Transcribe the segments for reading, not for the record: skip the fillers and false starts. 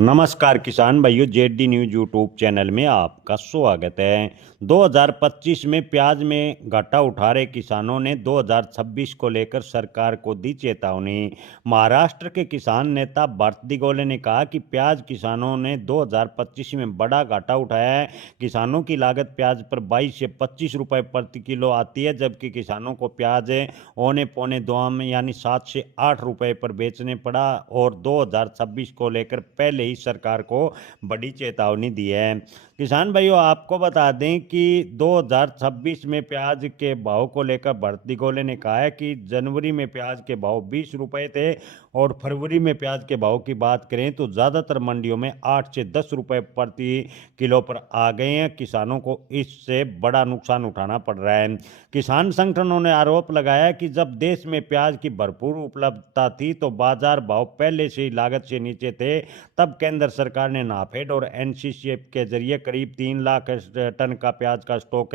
नमस्कार किसान भाइयों, जेडी न्यूज यूट्यूब चैनल में आपका स्वागत है। 2025 में प्याज में घाटा उठा रहे किसानों ने 2026 को लेकर सरकार को दी चेतावनी। महाराष्ट्र के किसान नेता भारत दिगोले ने कहा कि प्याज किसानों ने 2025 में बड़ा घाटा उठाया है। किसानों की लागत प्याज पर 22 से 25 रुपए प्रति किलो आती है, जबकि किसानों को प्याज औने पौने दाम यानी 7 से 8 रुपए पर बेचने पड़ा और 2026 को लेकर पहले ही सरकार को बड़ी चेतावनी दी है। किसान भाइयों, आपको बता दें कि 2026 में प्याज के भाव को लेकर भारत दिगोले ने कहा है कि जनवरी में प्याज के भाव 20 रुपए थे और फरवरी में प्याज के भाव की बात करें तो ज़्यादातर मंडियों में 8 से 10 रुपए प्रति किलो पर आ गए हैं। किसानों को इससे बड़ा नुकसान उठाना पड़ रहा है। किसान संगठनों ने आरोप लगाया कि जब देश में प्याज की भरपूर उपलब्धता थी तो बाजार भाव पहले से ही लागत से नीचे थे। तब केंद्र सरकार ने नाफेड और एनसीसीएफ के जरिए करीब 3 लाख टन का प्याज का स्टॉक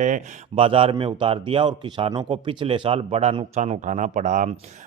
बाजार में उतार दिया और किसानों को पिछले साल बड़ा नुकसान उठाना पड़ा।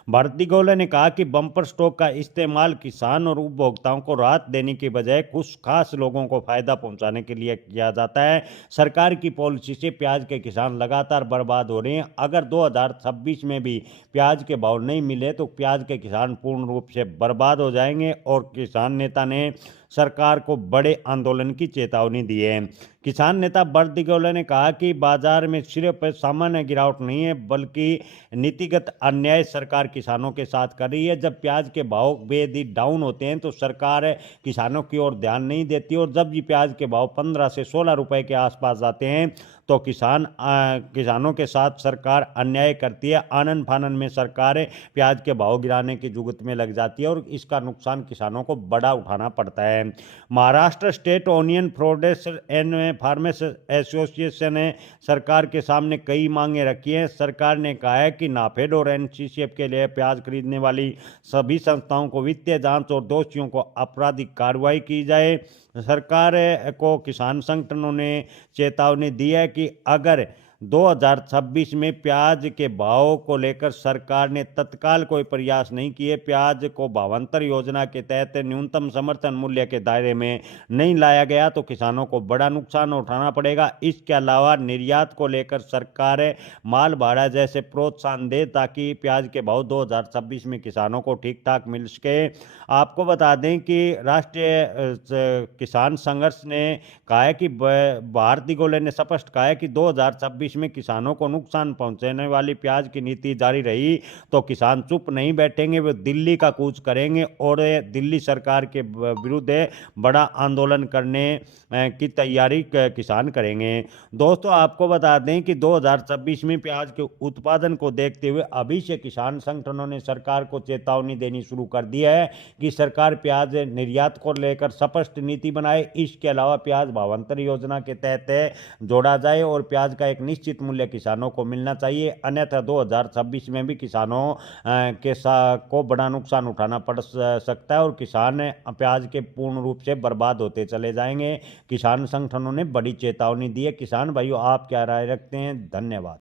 भारत दिगोले ने कहा कि बम्पर स्टॉक का इस्तेमाल किसान और उपभोक्ताओं को राहत देने की बजाय कुछ खास लोगों को फायदा पहुंचाने के लिए किया जाता है। सरकार की पॉलिसी से प्याज के किसान लगातार बर्बाद हो रहे हैं। अगर 2026 में भी प्याज के भाव नहीं मिले तो प्याज के किसान पूर्ण रूप से बर्बाद हो जाएंगे और किसान नेता ने सरकार को बड़े आंदोलन की चेतावनी दी है। किसान नेता भारत दिगोले ने कहा कि बाजार में सिर्फ सामान्य गिरावट नहीं है बल्कि नीतिगत अन्याय सरकार किसानों के साथ कर रही है। जब प्याज के भाव बेहद डाउन होते हैं तो सरकार किसानों की ओर ध्यान नहीं देती और जब भी प्याज के भाव 15 से 16 रुपए के आसपास जाते हैं तो किसानों के साथ सरकार अन्याय करती है। आनन फानन में सरकार प्याज के भाव गिराने की जुगत में लग जाती है और इसका नुकसान किसानों को बड़ा उठाना पड़ता है। Maharashtra state onion producer and farmers association ने सरकार के सामने कई मांगे रखी हैं। सरकार ने कहा है कि नाफेड और एनसीसीएफ के लिए प्याज खरीदने वाली सभी संस्थाओं को वित्तीय जांच और दोषियों को आपराधिक कार्रवाई की जाए। सरकार को किसान संगठनों ने चेतावनी दी है कि अगर 2026 में प्याज के भाव को लेकर सरकार ने तत्काल कोई प्रयास नहीं किए, प्याज को भावांतर योजना के तहत न्यूनतम समर्थन मूल्य के दायरे में नहीं लाया गया तो किसानों को बड़ा नुकसान उठाना पड़ेगा। इसके अलावा निर्यात को लेकर सरकार माल भाड़ा जैसे प्रोत्साहन दे ताकि प्याज के भाव 2026 में किसानों को ठीक ठाक मिल सके। आपको बता दें कि राष्ट्रीय किसान संघर्ष ने कहा है कि भारत दिगोले ने स्पष्ट कहा है कि 2026 में किसानों को नुकसान पहुंचाने वाली प्याज की नीति जारी रही तो किसान चुप नहीं बैठेंगे, वे दिल्ली का कूच करेंगे और दिल्ली सरकार के विरुद्ध बड़ा आंदोलन करने की तैयारी किसान करेंगे। दोस्तों, आपको बता दें कि 2026 में प्याज के उत्पादन को देखते हुए अभी से किसान संगठनों ने सरकार को चेतावनी देनी शुरू कर दी है कि सरकार प्याज निर्यात को लेकर स्पष्ट नीति बनाए। इसके अलावा प्याज भावांतर योजना के तहत जोड़ा जाए और प्याज का एक निश्चित मूल्य किसानों को मिलना चाहिए, अन्यथा 2026 में भी किसानों को बड़ा नुकसान उठाना पड़ सकता है और किसान प्याज के पूर्ण रूप से बर्बाद होते चले जाएंगे। किसान संगठनों ने बड़ी चेतावनी दी है। किसान भाइयों, आप क्या राय रखते हैं? धन्यवाद।